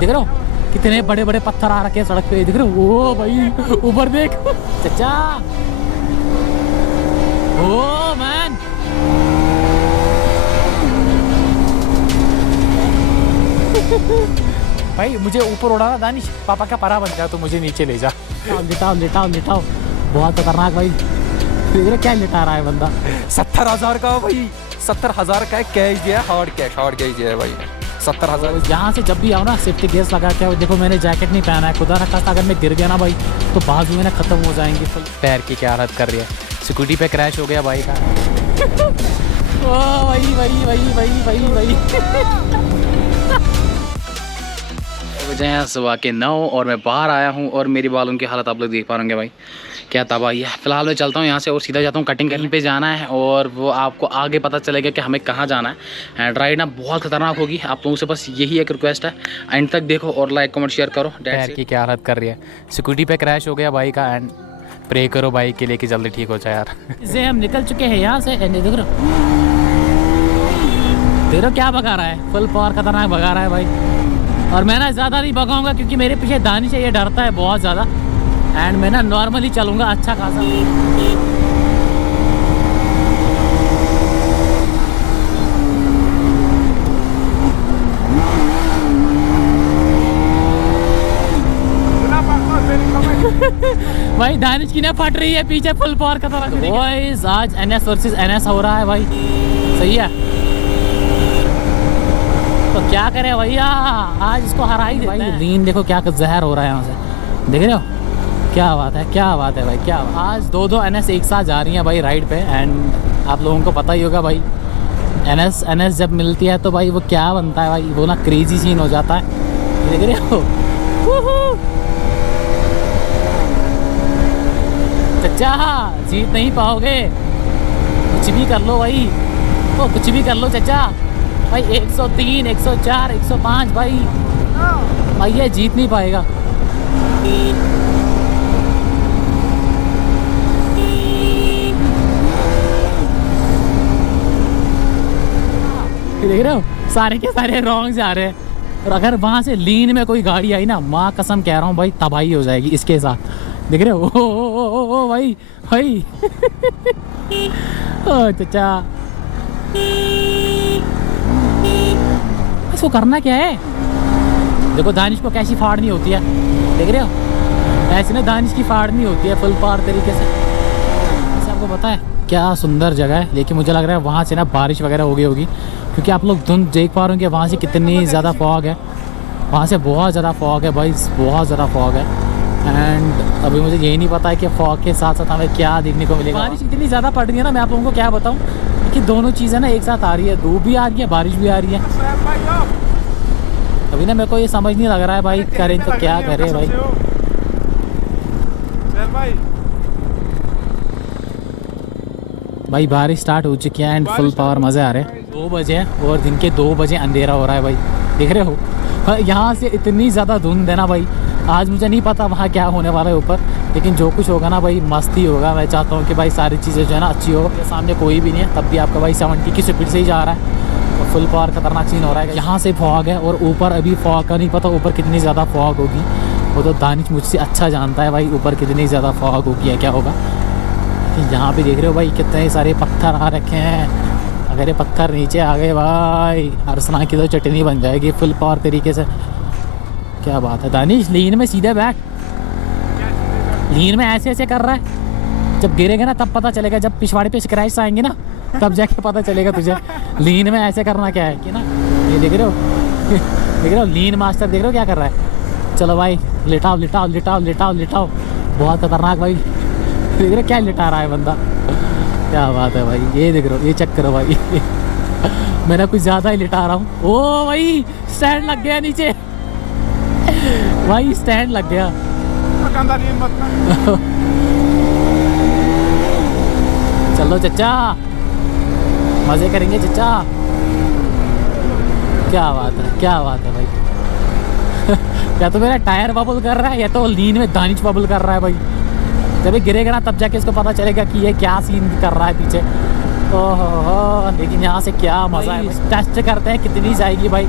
देख रहे हो कितने बड़े बड़े पत्थर आ रखे हैं सड़क पे, देख रहे हो? ओ भाई ऊपर देख चाचा, ओ मैन। भाई मुझे ऊपर उड़ाना दानिश, पापा का परा बन जाए तो मुझे नीचे ले जा। लिटाओ लिटाओ लिटाओ, बहुत खतरनाक भाई। देख रहे क्या लिटा रहा है बंदा। 70,000 का भाई, 70,000 का कैश दिया, हार्ड कैश दिया है भाई, 70,000। यहाँ से जब भी आओ ना सेफ्टी गियर्स लगा के आओ। देखो मैंने जैकेट नहीं पहना है, खुदा ना खास्ता अगर मैं गिर गया ना भाई तो बाजू में ना खत्म हो जाएंगे। पैर की क्या हालत कर रही है, स्कूटी पे क्रैश हो गया भाई का। ओ भाई भाई भाई भाई भाई भाई। बजे हैं सुबह के 9 और मैं बाहर आया हूँ और मेरी बालों की हालत आप लोग देख पा रहे होंगे भाई, क्या तबाही है। फिलहाल मैं चलता हूँ यहाँ से और सीधा जाता हूँ कटिंग करने पे जाना है और वो आपको आगे पता चलेगा कि हमें कहाँ जाना है। एंड राइड ना बहुत खतरनाक होगी, आप लोगों से बस यही एक रिक्वेस्ट है, एंड तक देखो और लाइक कमेंट शेयर करो। पैर की क्या हालत कर रही है, स्कूटी पे क्रैश हो गया बाइक का। एंड प्रे करो बाइक के लिए कि जल्दी ठीक हो जाए यार। इसे हम निकल चुके हैं यहाँ से। देख रहे क्या भगा रहा है, फुल पावर खतरनाक भगा रहा है भाई। और मैं ना ज़्यादा नहीं भगाऊंगा क्योंकि मेरे पीछे दानिश है, ये डरता है बहुत ज़्यादा। एंड मैं ना नॉर्मली चलूँगा अच्छा खासा। भाई दानिश की ना फट रही है पीछे फुल पावर खतरनाक। बॉयज आज NS वर्सेस NS हो रहा है भाई, सही है तो क्या करे भैया, आज इसको हरा ही देते हैं। लीन देखो क्या जहर हो रहा है यहाँ से, देख रहे हो? क्या बात है, क्या बात है भाई, क्या आज दो NS एक साथ जा रही हैं भाई राइड पे। एंड आप लोगों को पता ही होगा भाई NS जब मिलती है तो भाई वो क्या बनता है भाई, वो ना क्रेजी सीन हो जाता है, देख रहे हो? चचा जीत नहीं पाओगे, कुछ भी कर लो भाई, तो कुछ भी कर लो चचा भाई। 103, 104, 105 भाई ये जीत नहीं पाएगा। देख रहे हो सारे के सारे रॉन्ग जा रहे हैं। और अगर वहां से लीन में कोई गाड़ी आई ना, माँ कसम कह रहा हूँ भाई तबाही हो जाएगी इसके साथ। देख रहे हो? ओ भाई भाई ओ चचा, इसको करना क्या है? देखो दानिश को कैसी फाड़नी होती है, देख रहे हो? ऐसे ना दानिश की फाड़नी होती है फुल पावर तरीके से। ऐसे आपको पता है क्या सुंदर जगह है, लेकिन मुझे लग रहा है वहाँ से ना बारिश वगैरह हो गई होगी क्योंकि आप लोग धुंध देख पा रहे होंगे वहाँ से कितनी ज़्यादा फॉग है। वहाँ से बहुत ज़्यादा फॉग है भाई, बहुत ज़्यादा फॉग है। एंड अभी मुझे यही नहीं पता है कि फॉग के साथ साथ हमें क्या देखने को मिलेगा। बारिश इतनी ज़्यादा पड़ रही है ना, मैं आप लोगों को क्या बताऊँ कि दोनों चीज़ें ना एक साथ आ रही है, धूप भी आ रही है बारिश भी आ रही है। अभी ना मेरे को ये समझ नहीं लग रहा है भाई करें तो क्या करें भाई। भाई बारिश स्टार्ट हो चुकी है एंड फुल पावर मज़े आ रहे हैं। 2 बजे हैं और दिन के 2 बजे अंधेरा हो रहा है भाई, देख रहे हो? यहाँ से इतनी ज़्यादा धुंध है ना भाई, आज मुझे नहीं पता वहाँ क्या होने वाला है ऊपर, लेकिन जो कुछ होगा ना भाई मस्ती होगा। मैं चाहता हूँ कि भाई सारी चीज़ें जो है ना अच्छी हो। सामने कोई भी नहीं है तब भी आपका भाई 70 की स्पीड से ही जा रहा है और फुल पावर खतरनाक सीन हो रहा है। यहाँ से फॉग है और ऊपर अभी फॉग का नहीं पता ऊपर कितनी ज़्यादा फॉग होगी, वो तो दानिश मुझसे अच्छा जानता है भाई ऊपर कितनी ज़्यादा फॉग होगी या क्या होगा। यहाँ पे देख रहे हो भाई कितने सारे पत्थर आ रखे हैं, अगर ये पत्थर नीचे आ गए भाई अरसना की तो चटनी बन जाएगी फुल पावर तरीके से। क्या बात है दानिश, लीन में सीधे बैठ, लीन में ऐसे ऐसे कर रहा है, जब गिरेगा ना तब पता चलेगा, जब पिछवाड़े पे स्क्रैच आएंगे ना तब जाके पता चलेगा तुझे लीन में ऐसे करना क्या है कि ना। ये देख रहे हो देख रहे हो लीन मास्टर, देख रहे हो क्या कर रहा है? चलो भाई लिटाओ लिटाओ लिटाओ लिटाओ लिटाओ, बहुत खतरनाक भाई। देख रहे क्या लिटा रहा है बंदा, क्या बात है भाई। ये देख रहे हो, ये चेक करो भाई मैंने कुछ ज़्यादा ही लिटा रहा हूँ। ओ भाई स्टैंड लग गया नीचे भाई, स्टैंड लग गया। चलो चचा मज़े करेंगे चचा, क्या बात है, क्या बात है भाई या तो मेरा टायर बबल कर रहा है या तो लीन में दानिश बबल कर रहा है भाई। जब ये गिरेगा ना तब जाके इसको पता चलेगा कि ये क्या सीन कर रहा है पीछे। ओहो लेकिन यहाँ से क्या मज़ा है। टेस्ट करते हैं कितनी जाएगी भाई,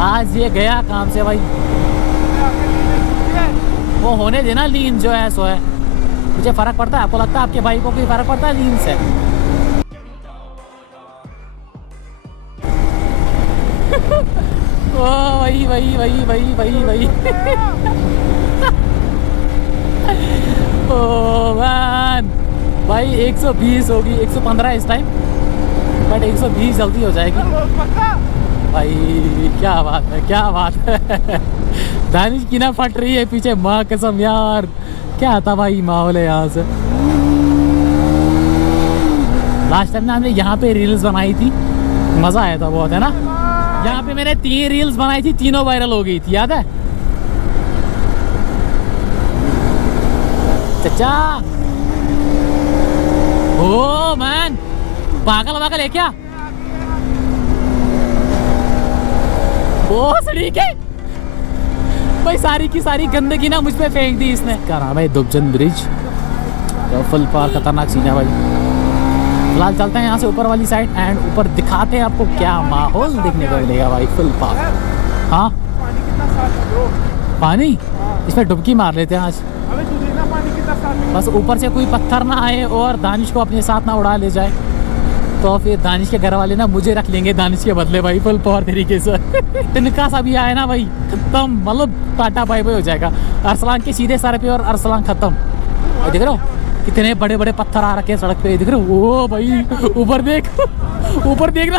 आज ये गया काम से भाई। वो होने देना, लीन जो है सो है। मुझे फर्क पड़ता है, आपको लगता है आपके भाई को कोई फर्क पड़ता है लीन से? ओ वही वही वही वही वही वही। ओ मैन भाई 120 होगी, 115 इस टाइम, बट 120 जल्दी हो जाएगी भाई। क्या बात है, क्या बात है। दानिश की ना फट रही है पीछे, माँ कसम यार क्या था भाई माहौल है यहाँ से। लास्ट टाइम ना हमने यहाँ पे रील्स बनाई थी, मज़ा आया था बहुत, है ना। यहाँ पे मैंने 3 रील्स बनाई थी, तीनों वायरल हो गई थी, याद है चचा? ओ मैन पागल वागल है क्या? वो ठीक है भाई, सारी की सारी गंदगी ना मुझ पे फेंक दी इसने। क्या नाम है, दुबजन ब्रिज, तो फुल पार खतरनाक सीन है भाई। फिलहाल चलते हैं यहाँ से ऊपर वाली साइड एंड ऊपर दिखाते हैं आपको क्या माहौल देखने को मिलेगा भाई। फुल पार। हाँ पानी कितना साफ है ब्रो? पानी, इसमें डुबकी मार लेते हैं आज। अबे तू देखना पानी कितना साफ है। बस ऊपर से कोई पत्थर ना आए और दानिश को अपने साथ ना उड़ा ले जाए, तो फिर दानिश के घर वाले ना मुझे रख लेंगे दानिश के बदले भाई, फुल पावर तरीके से। तिनका सा भी आए ना भाई, खत्म, मतलब टाटा बाय बाय हो जाएगा। अरसलान के सीधे सर पे और अरसलान खत्म। देख रहे हो कितने बड़े बड़े पत्थर आ रखे हैं सड़क पे, देख रहे हो? ओ भाई ऊपर देख, ऊपर देखना।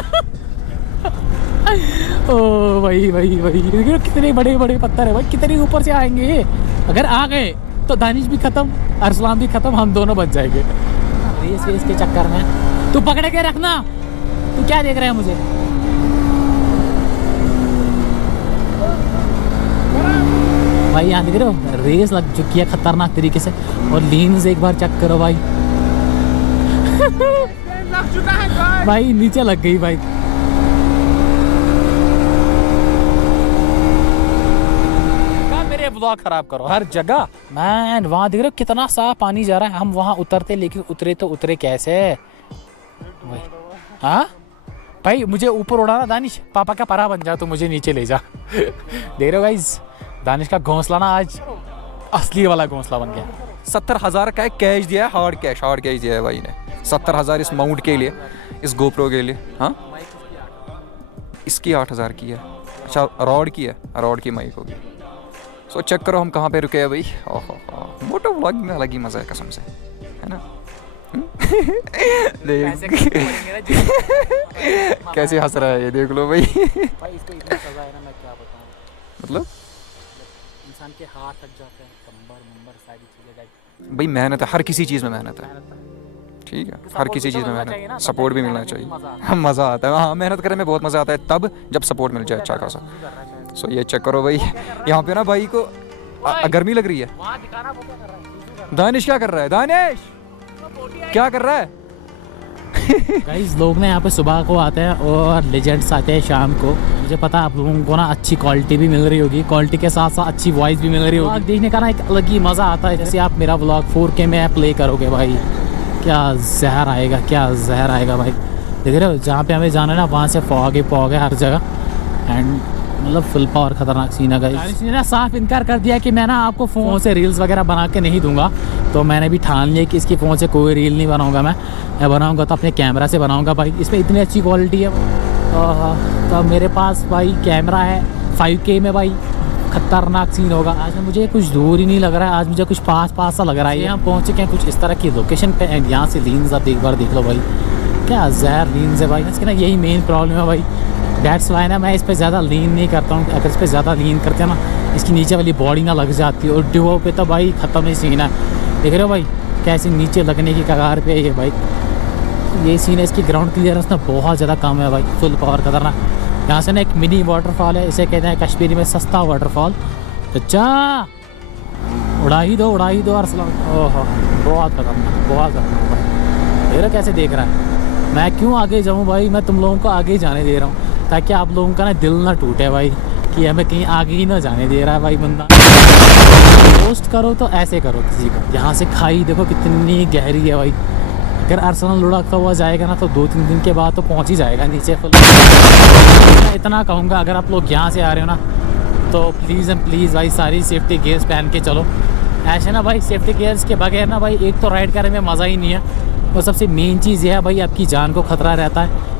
ओ भाई भाई भाई देख रहे हो कितने बड़े बड़े पत्थर है भाई, कितने ऊपर से आएंगे ये। अगर आ गए तो दानिश भी खत्म, अरसलान भी खत्म, हम दोनों बच जाएंगे। रेस वेस के चक्कर में तू पकड़ के रखना। तू क्या देख रहा है मुझे? भाई यहाँ देख रहे हो रेस लग चुकी है खतरनाक तरीके से, और लीन्स एक बार चेक करो भाई। लग चुका है गाइस। भाई नीचे लग गई भाई। मेरे ब्लॉग खराब करो हर जगह मैन। वहाँ देख रहे हो कितना साफ पानी जा रहा है। हम वहाँ उतरते, लेकिन उतरे तो उतरे कैसे? हाँ भाई मुझे ऊपर उड़ाना दानिश, पापा का परा बन जा तो मुझे नीचे ले जा। देख रहे हो गाइस, दानिश का घोंसला ना आज असली वाला घोंसला बन गया। 70,000 का एक कैश दिया है, हार्ड कैश दिया है भाई ने। 70,000 इस माउंट के लिए, इस गोप्रो के लिए। हाँ इसकी 8,000 की है। अच्छा रॉड की है, रॉड की माइक होगी। सो चेक करो हम कहाँ पे रुके हैं भाई। ओहो मोटो व्लॉग में अलग ही मज़ा है कसम से, है ना। कैसे हंस रहा है ये देख लो भाई। भाई इसको इतनी सजा है ना, मैं क्या बताऊं। मतलब इंसान के हाथ थक जाते हैं, कंबर सारी चीजें। भाई मेहनत है, हर किसी चीज़ में मेहनत है, ठीक है। हर किसी चीज़ में मेहनत, सपोर्ट भी मिलना चाहिए। मज़ा आता है, हाँ मेहनत करने में बहुत मज़ा आता है तब जब सपोर्ट मिल जाए अच्छा खासा। सो ये चेक करो भाई, यहाँ पे ना भाई को गर्मी लग रही है। दानिश क्या कर रहा है? दानिश क्या कर रहा है? गाइस लोग ना यहाँ पे सुबह को आते हैं और लेजेंड्स आते हैं शाम को। मुझे पता है आप लोगों को ना अच्छी क्वालिटी भी मिल रही होगी, क्वालिटी के साथ साथ अच्छी वॉइस भी मिल रही होगी। व्लॉग देखने का ना एक अलग ही मज़ा आता है। जैसे आप मेरा व्लॉग 4K में प्ले करोगे भाई, क्या जहर आएगा, क्या जहर आएगा भाई। देख रहे हो जहाँ पे हमें जाना है ना, वहाँ से फॉग है हर जगह, एंड मतलब फुल पावर खतरनाक सीन है गाइस। इसने ना साफ इनकार कर दिया कि मैं ना आपको फ़ोन से रील्स वगैरह बना के नहीं दूंगा। तो मैंने भी ठान लिया कि इसकी फ़ोन से कोई रील नहीं बनाऊंगा। मैं बनाऊंगा तो अपने कैमरा से बनाऊंगा भाई, इसमें इतनी अच्छी क्वालिटी है। तो मेरे पास भाई कैमरा है 5K में भाई, खतरनाक सीन होगा। आज में मुझे कुछ दूर ही नहीं लग रहा है, आज मुझे कुछ पास सा लग रहा है। हम पहुँच चुके हैं कुछ इस तरह की लोकेशन पे, एंड यहाँ से लीन्स आप एक बार देख लो भाई, क्या जहर लीन्स है भाई। इसकी ना यही मेन प्रॉब्लम है भाई, दैट्स वाई ना मैं इस पर ज़्यादा लीन नहीं करता हूँ। अगर इस पर ज़्यादा लीन करते हैं ना, इसकी नीचे वाली बॉडी ना लग जाती है, और डिवो पे तो भाई ख़त्म ही सीन है। देख रहे हो भाई कैसे नीचे लगने की कगार पे है ये भाई। ये सीन है, इसकी ग्राउंड क्लियरेंस ना बहुत ज़्यादा कम है भाई, फुल पावर खतरनाक। यहाँ से ना एक मिनी वाटरफॉल है, इसे कहते हैं कश्मीरी में सस्ता वाटरफॉल। तो चा उड़ा ही दो अरसलान। ओहो बहुत खतरनाक, बहुत खतरनाक भाई। देख रहे हो कैसे देख रहा है। मैं क्यों आगे जाऊँ भाई, मैं तुम लोगों को आगे जाने दे रहा हूँ ताकि आप लोगों का ना दिल ना टूटे भाई कि हमें कहीं आगे ही ना जाने दे रहा है भाई बंदा। पोस्ट करो तो ऐसे करो किसी को। यहाँ से खाई देखो कितनी गहरी है भाई, अगर आर्सेनल लुढ़कता हुआ जाएगा ना तो 2-3 दिन के बाद तो पहुंच ही जाएगा नीचे फुल। मैं इतना कहूँगा, अगर आप लोग यहाँ से आ रहे हो ना तो प्लीज़ एंड प्लीज़ भाई सारी सेफ्टी गियर्स पहन के चलो। ऐसे ना भाई सेफ्टी गियर्स के बगैर ना भाई एक तो राइड करने में मज़ा ही नहीं है, और सबसे मेन चीज़ ये है भाई आपकी जान को ख़तरा रहता है।